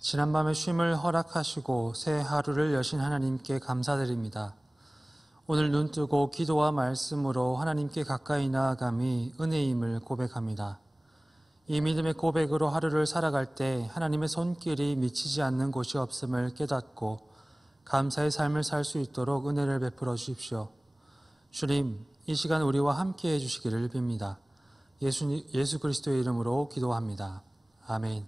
지난밤에 쉼을 허락하시고 새 하루를 여신 하나님께 감사드립니다. 오늘 눈뜨고 기도와 말씀으로 하나님께 가까이 나아감이 은혜임을 고백합니다. 이 믿음의 고백으로 하루를 살아갈 때 하나님의 손길이 미치지 않는 곳이 없음을 깨닫고 감사의 삶을 살 수 있도록 은혜를 베풀어 주십시오. 주님, 이 시간 우리와 함께 해주시기를 빕니다. 예수 그리스도의 이름으로 기도합니다. 아멘.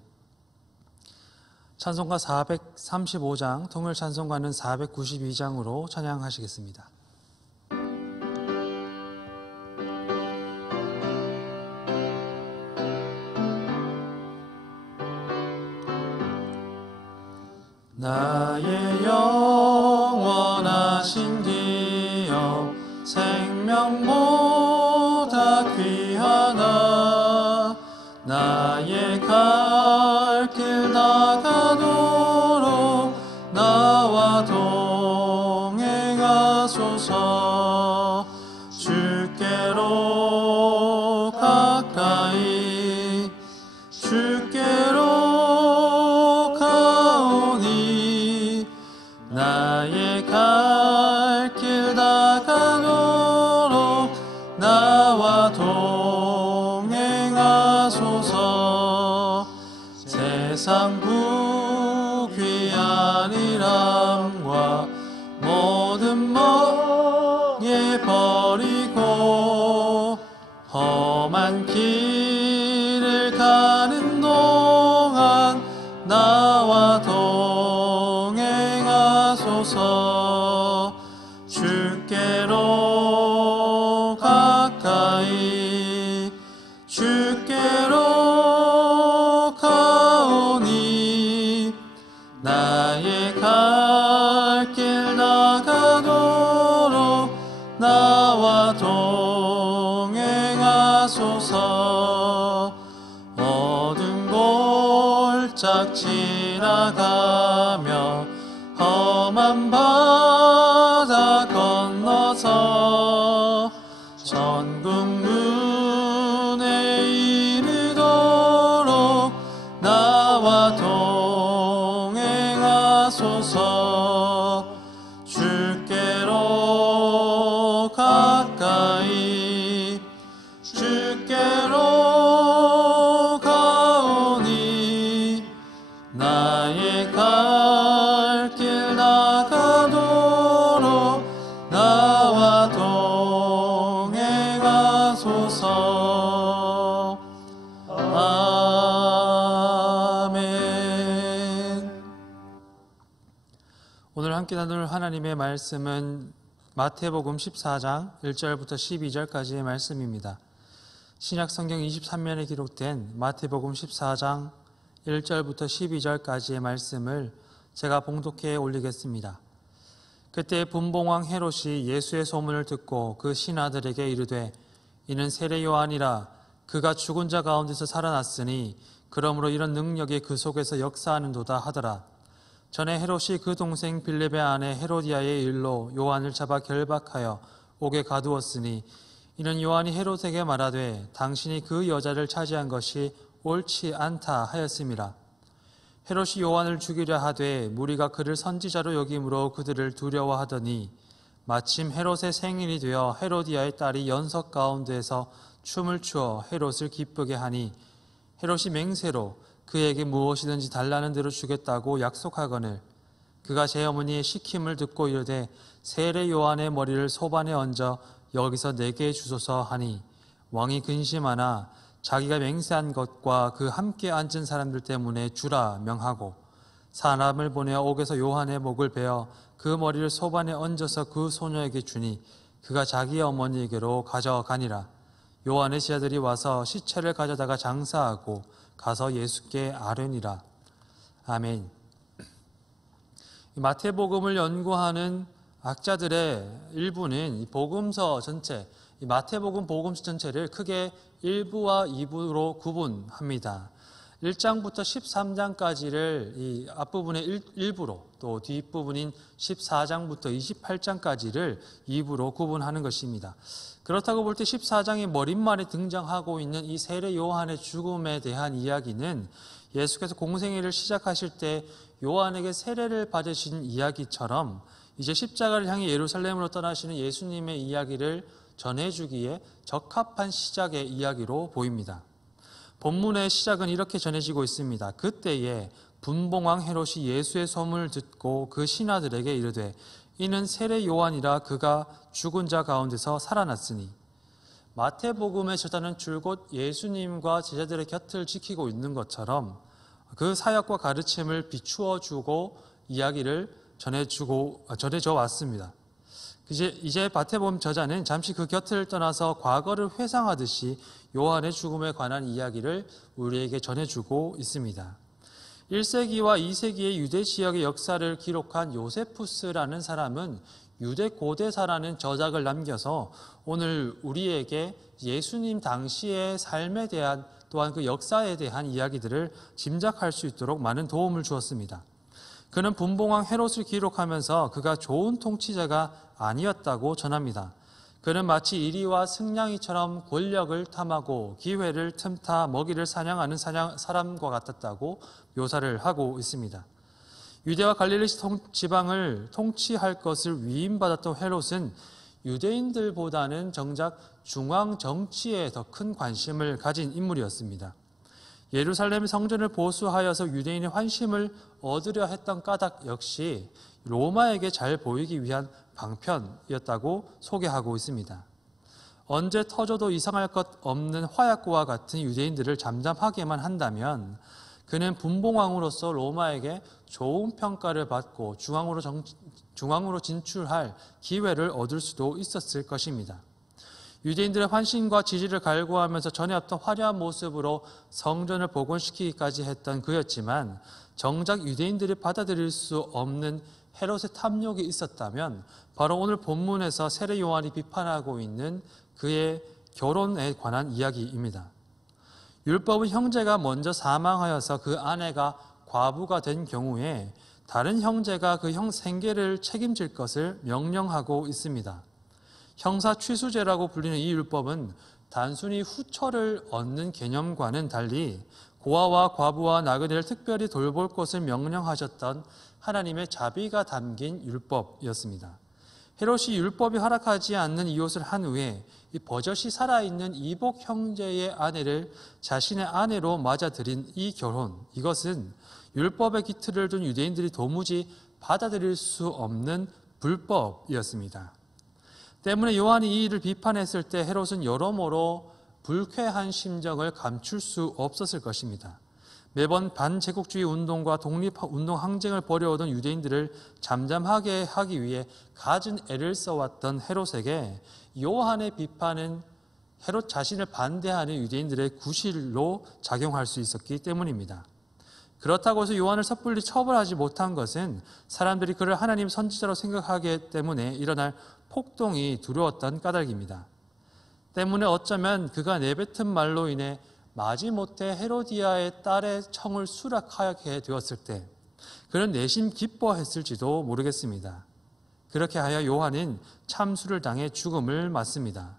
찬송가 435장, 통일 찬송가는 492장으로 찬양하시겠습니다. 나의 영원하신 기업 생명보다 귀하나 나의 갈 길 나가도록 나와 동행하소서. 주께로 가까이 주께로 가오니 나의 갈 길 나가도록 나와 동행하소서. 세상 부귀한 일함과 모든 멍에 버리고 험한 길을 가는 동안 나와 동행하소서. 주께로 가까이 주께로 가오니 나의 갈 길 나가도록 나와 동행하소서. 어두운 골짝 지나가며 험한 바다 건너서 천국 문에 이르도록 나와 동행하소서. 주께로 가까이 주께로 가오니 나의 갈 길 나가도록 나와 동행하소서. 아멘. 오늘 함께 나눌 하나님의 말씀은 마태복음 14장 1절부터 12절까지의 말씀입니다. 신약성경 23면에 기록된 마태복음 14장 1절부터 12절까지의 말씀을 제가 봉독해 올리겠습니다. 그때 분봉왕 헤롯이 예수의 소문을 듣고 그 신하들에게 이르되 이는 세례 요한이라 그가 죽은 자 가운데서 살아났으니 그러므로 이런 능력이 그 속에서 역사하는도다 하더라. 전에 헤롯이 그 동생 빌립의 아내 헤로디아의 일로 요한을 잡아 결박하여 옥에 가두었으니 이는 요한이 헤롯에게 말하되 당신이 그 여자를 차지한 것이 옳지 않다 하였음이라. 헤롯이 요한을 죽이려 하되 무리가 그를 선지자로 여김으로 그들을 두려워하더니 마침 헤롯의 생일이 되어 헤로디아의 딸이 연석 가운데에서 춤을 추어 헤롯을 기쁘게 하니 헤롯이 맹세로 그에게 무엇이든지 달라는 대로 주겠다고 약속하거늘 그가 제 어머니의 시킴을 듣고 이르되 세례 요한의 머리를 소반에 얹어 여기서 내게 주소서 하니 왕이 근심하나 자기가 맹세한 것과 그 함께 앉은 사람들 때문에 주라 명하고 사람을 보내어 옥에서 요한의 목을 베어 그 머리를 소반에 얹어서 그 소녀에게 주니 그가 자기 어머니에게로 가져가니라. 요한의 제자들이 와서 시체를 가져다가 장사하고 가서 예수께 아뢰니라. 아멘. 마태복음을 연구하는 학자들의 일부는 이 복음서 전체, 이 마태복음 복음서 전체를 크게 1부와 2부로 구분합니다. 1장부터 13장까지를 이 앞부분의 일부로, 또 뒷부분인 14장부터 28장까지를 2부로 구분하는 것입니다. 그렇다고 볼 때 14장의 머릿말에 등장하고 있는 이 세례 요한의 죽음에 대한 이야기는 예수께서 공생애를 시작하실 때 요한에게 세례를 받으신 이야기처럼 이제 십자가를 향해 예루살렘으로 떠나시는 예수님의 이야기를 전해주기에 적합한 시작의 이야기로 보입니다. 본문의 시작은 이렇게 전해지고 있습니다. 그때에 분봉왕 헤롯이 예수의 소문을 듣고 그 신하들에게 이르되 이는 세례 요한이라 그가 죽은 자 가운데서 살아났으니. 마태복음의 저자는 줄곧 예수님과 제자들의 곁을 지키고 있는 것처럼 그 사역과 가르침을 비추어 주고 이야기를 전해져 왔습니다. 이제 마태복음 저자는 잠시 그 곁을 떠나서 과거를 회상하듯이 요한의 죽음에 관한 이야기를 우리에게 전해주고 있습니다. 1세기와 2세기의 유대 지역의 역사를 기록한 요세푸스라는 사람은 유대 고대사라는 저작을 남겨서 오늘 우리에게 예수님 당시의 삶에 대한 또한 그 역사에 대한 이야기들을 짐작할 수 있도록 많은 도움을 주었습니다. 그는 분봉왕 헤롯을 기록하면서 그가 좋은 통치자가 아니었다고 전합니다. 그는 마치 이리와 승냥이처럼 권력을 탐하고 기회를 틈타 먹이를 사냥하는 사람과 같았다고 묘사를 하고 있습니다. 유대와 갈릴리 지방을 통치할 것을 위임받았던 헤롯은 유대인들보다는 정작 중앙 정치에 더 큰 관심을 가진 인물이었습니다. 예루살렘 성전을 보수하여서 유대인의 환심을 얻으려 했던 까닭 역시 로마에게 잘 보이기 위한 방편이었다고 소개하고 있습니다. 언제 터져도 이상할 것 없는 화약고와 같은 유대인들을 잠잠하게만 한다면 그는 분봉왕으로서 로마에게 좋은 평가를 받고 중앙으로 진출할 기회를 얻을 수도 있었을 것입니다. 유대인들의 환심과 지지를 갈구하면서 전에 없던 화려한 모습으로 성전을 복원시키기까지 했던 그였지만 정작 유대인들이 받아들일 수 없는 헤롯의 탐욕이 있었다면 바로 오늘 본문에서 세례 요한이 비판하고 있는 그의 결혼에 관한 이야기입니다. 율법은 형제가 먼저 사망하여서 그 아내가 과부가 된 경우에 다른 형제가 그 생계를 책임질 것을 명령하고 있습니다. 형사 취수제라고 불리는 이 율법은 단순히 후처를 얻는 개념과는 달리 고아와 과부와 나그네를 특별히 돌볼 것을 명령하셨던 하나님의 자비가 담긴 율법이었습니다. 헤롯이 율법이 허락하지 않는 이웃을 한 후에 이 버젓이 살아있는 이복 형제의 아내를 자신의 아내로 맞아들인 이 결혼, 이것은 율법의 기틀을 둔 유대인들이 도무지 받아들일 수 없는 불법이었습니다. 때문에 요한이 이 일을 비판했을 때 헤롯은 여러모로 불쾌한 심정을 감출 수 없었을 것입니다. 매번 반제국주의 운동과 독립운동 항쟁을 벌여오던 유대인들을 잠잠하게 하기 위해 갖은 애를 써왔던 헤롯에게 요한의 비판은 헤롯 자신을 반대하는 유대인들의 구실로 작용할 수 있었기 때문입니다. 그렇다고 해서 요한을 섣불리 처벌하지 못한 것은 사람들이 그를 하나님 선지자로 생각하기 때문에 일어날 폭동이 두려웠던 까닭입니다. 때문에 어쩌면 그가 내뱉은 말로 인해 마지못해 헤로디아의 딸의 청을 수락하게 되었을 때 그는 내심 기뻐했을지도 모르겠습니다. 그렇게 하여 요한은 참수를 당해 죽음을 맞습니다.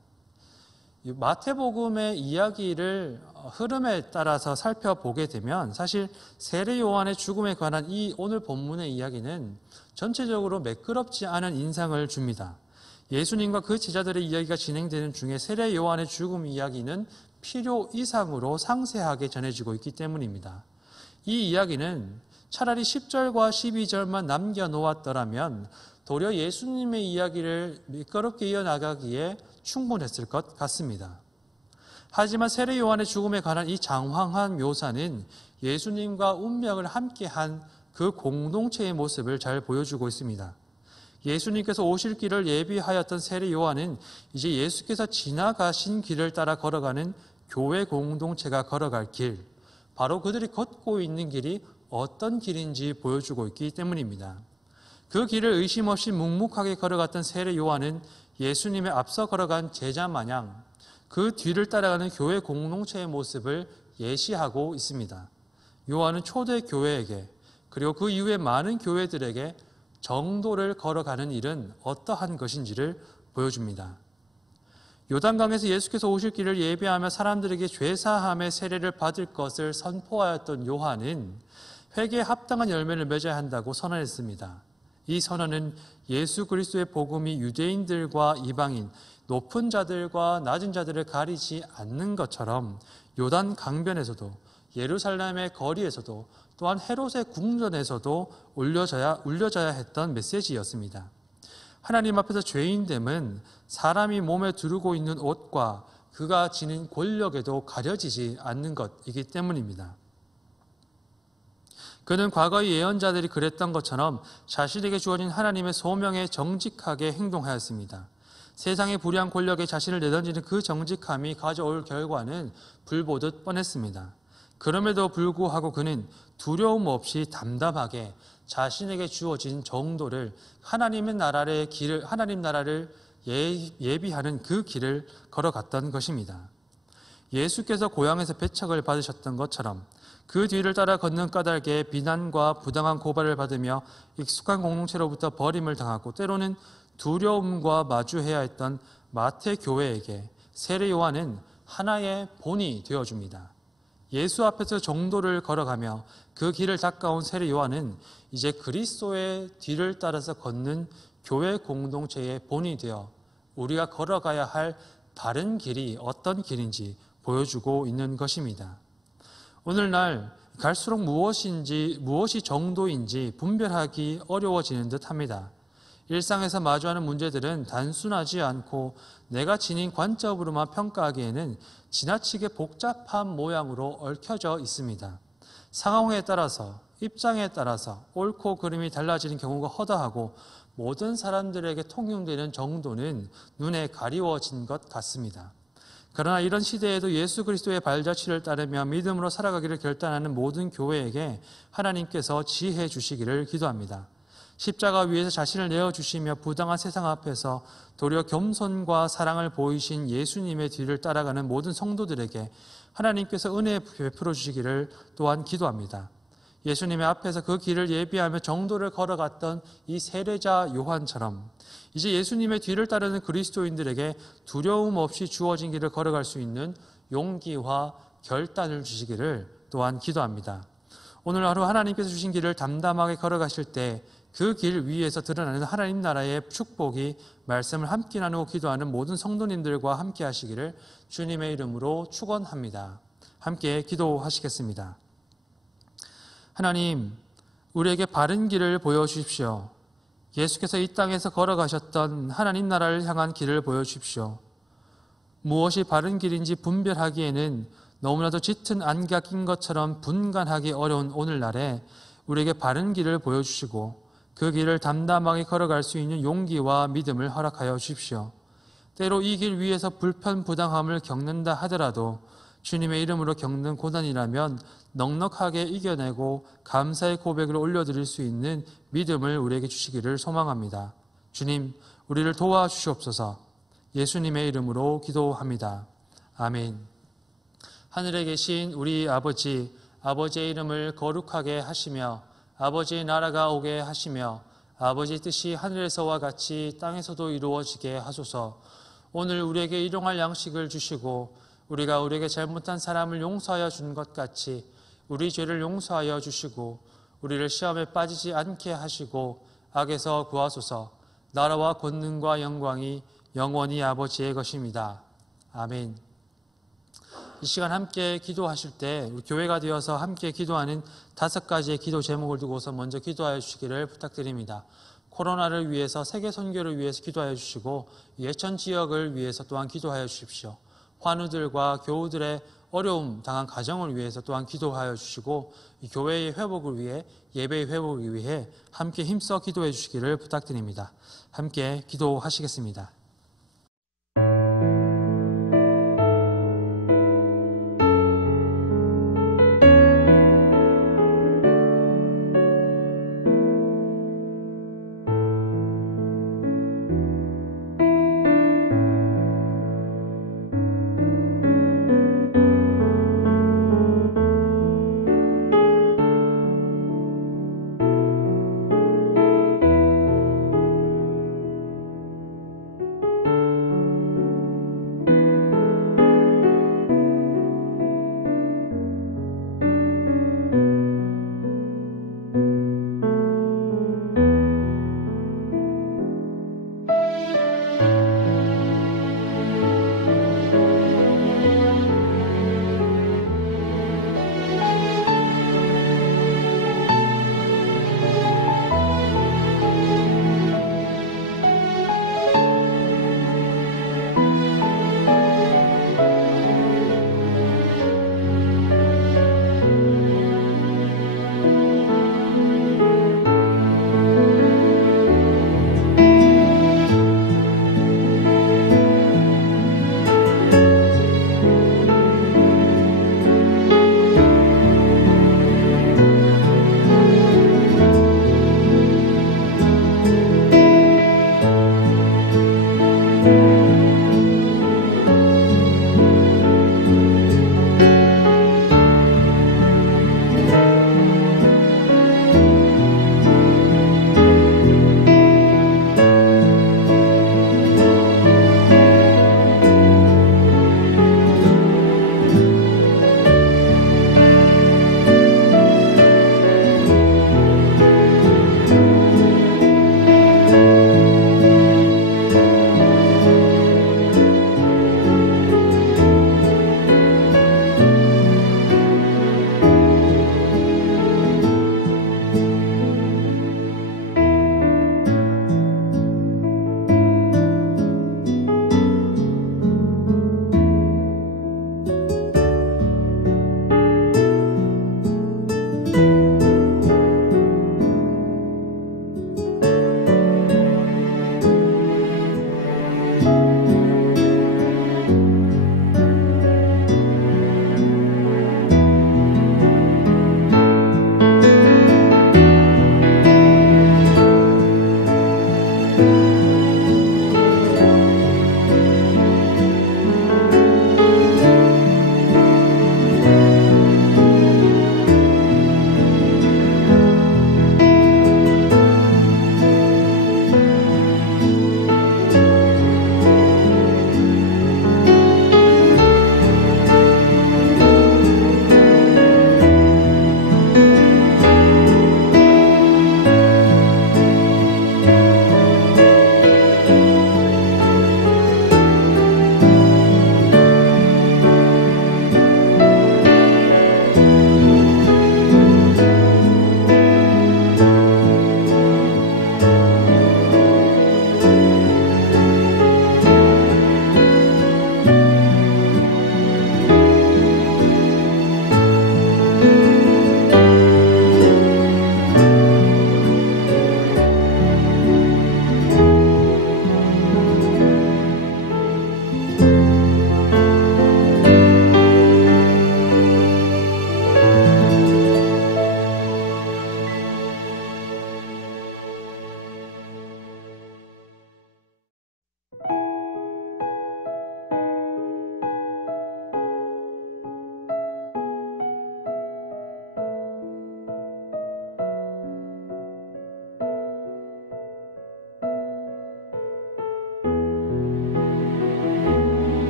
마태복음의 이야기를 흐름에 따라서 살펴보게 되면 사실 세례 요한의 죽음에 관한 이 오늘 본문의 이야기는 전체적으로 매끄럽지 않은 인상을 줍니다. 예수님과 그 제자들의 이야기가 진행되는 중에 세례 요한의 죽음 이야기는 필요 이상으로 상세하게 전해지고 있기 때문입니다. 이 이야기는 차라리 10절과 12절만 남겨놓았더라면 도리어 예수님의 이야기를 미끄럽게 이어나가기에 충분했을 것 같습니다. 하지만 세례 요한의 죽음에 관한 이 장황한 묘사는 예수님과 운명을 함께한 그 공동체의 모습을 잘 보여주고 있습니다. 예수님께서 오실 길을 예비하였던 세례 요한은 이제 예수께서 지나가신 길을 따라 걸어가는 교회 공동체가 걸어갈 길, 바로 그들이 걷고 있는 길이 어떤 길인지 보여주고 있기 때문입니다. 그 길을 의심 없이 묵묵하게 걸어갔던 세례 요한은 예수님의 앞서 걸어간 제자 마냥 그 뒤를 따라가는 교회 공동체의 모습을 예시하고 있습니다. 요한은 초대 교회에게 그리고 그 이후에 많은 교회들에게 정도를 걸어가는 일은 어떠한 것인지를 보여줍니다. 요단강에서 예수께서 오실 길을 예비하며 사람들에게 죄사함의 세례를 받을 것을 선포하였던 요한은 회개에 합당한 열매를 맺어야 한다고 선언했습니다. 이 선언은 예수 그리스도의 복음이 유대인들과 이방인, 높은 자들과 낮은 자들을 가리지 않는 것처럼 요단 강변에서도 예루살렘의 거리에서도 또한 헤롯의 궁전에서도 울려져야 했던 메시지였습니다. 하나님 앞에서 죄인됨은 사람이 몸에 두르고 있는 옷과 그가 지닌 권력에도 가려지지 않는 것이기 때문입니다. 그는 과거의 예언자들이 그랬던 것처럼 자신에게 주어진 하나님의 소명에 정직하게 행동하였습니다. 세상의 불의한 권력에 자신을 내던지는 그 정직함이 가져올 결과는 불보듯 뻔했습니다. 그럼에도 불구하고 그는 두려움 없이 담담하게 자신에게 주어진 정도를 하나님 나라를 예비하는 그 길을 걸어갔던 것입니다. 예수께서 고향에서 배척을 받으셨던 것처럼 그 뒤를 따라 걷는 까닭에 비난과 부당한 고발을 받으며 익숙한 공동체로부터 버림을 당하고 때로는 두려움과 마주해야 했던 마태 교회에게 세례 요한은 하나의 본이 되어줍니다. 예수 앞에서 정도를 걸어가며 그 길을 닦아온 세례 요한은 이제 그리스도의 뒤를 따라서 걷는 교회 공동체의 본이 되어 우리가 걸어가야 할 바른 길이 어떤 길인지 보여주고 있는 것입니다. 오늘날 갈수록 무엇이 정도인지 분별하기 어려워지는 듯합니다. 일상에서 마주하는 문제들은 단순하지 않고 내가 지닌 관점으로만 평가하기에는 지나치게 복잡한 모양으로 얽혀져 있습니다. 상황에 따라서, 입장에 따라서 옳고 그름이 달라지는 경우가 허다하고 모든 사람들에게 통용되는 정도는 눈에 가리워진 것 같습니다. 그러나 이런 시대에도 예수 그리스도의 발자취를 따르며 믿음으로 살아가기를 결단하는 모든 교회에게 하나님께서 지혜 주시기를 기도합니다. 십자가 위에서 자신을 내어주시며 부당한 세상 앞에서 도리어 겸손과 사랑을 보이신 예수님의 뒤를 따라가는 모든 성도들에게 하나님께서 은혜 베풀어 주시기를 또한 기도합니다. 예수님의 앞에서 그 길을 예비하며 정도를 걸어갔던 이 세례자 요한처럼 이제 예수님의 뒤를 따르는 그리스도인들에게 두려움 없이 주어진 길을 걸어갈 수 있는 용기와 결단을 주시기를 또한 기도합니다. 오늘 하루 하나님께서 주신 길을 담담하게 걸어가실 때 그 길 위에서 드러나는 하나님 나라의 축복이 말씀을 함께 나누고 기도하는 모든 성도님들과 함께 하시기를 주님의 이름으로 축원합니다. 함께 기도하시겠습니다. 하나님, 우리에게 바른 길을 보여주십시오. 예수께서 이 땅에서 걸어가셨던 하나님 나라를 향한 길을 보여주십시오. 무엇이 바른 길인지 분별하기에는 너무나도 짙은 안개가 낀 것처럼 분간하기 어려운 오늘날에 우리에게 바른 길을 보여주시고 그 길을 담담하게 걸어갈 수 있는 용기와 믿음을 허락하여 주십시오. 때로 이 길 위에서 불편부당함을 겪는다 하더라도 주님의 이름으로 겪는 고난이라면 넉넉하게 이겨내고 감사의 고백을 올려드릴 수 있는 믿음을 우리에게 주시기를 소망합니다. 주님, 우리를 도와주시옵소서. 예수님의 이름으로 기도합니다. 아멘. 하늘에 계신 우리 아버지, 아버지의 이름을 거룩하게 하시며 아버지의 나라가 오게 하시며 아버지의 뜻이 하늘에서와 같이 땅에서도 이루어지게 하소서. 오늘 우리에게 일용할 양식을 주시고 우리가 우리에게 잘못한 사람을 용서하여 준 것 같이 우리 죄를 용서하여 주시고 우리를 시험에 빠지지 않게 하시고 악에서 구하소서. 나라와 권능과 영광이 영원히 아버지의 것입니다. 아멘. 이 시간 함께 기도하실 때 우리 교회가 되어서 함께 기도하는 5가지의 기도 제목을 두고서 먼저 기도하여 주시기를 부탁드립니다. 코로나를 위해서, 세계 선교를 위해서 기도하여 주시고 예천 지역을 위해서 또한 기도하여 주십시오. 환우들과 교우들의 어려움 당한 가정을 위해서 또한 기도하여 주시고 이 교회의 회복을 위해, 예배의 회복을 위해 함께 힘써 기도해 주시기를 부탁드립니다. 함께 기도하시겠습니다.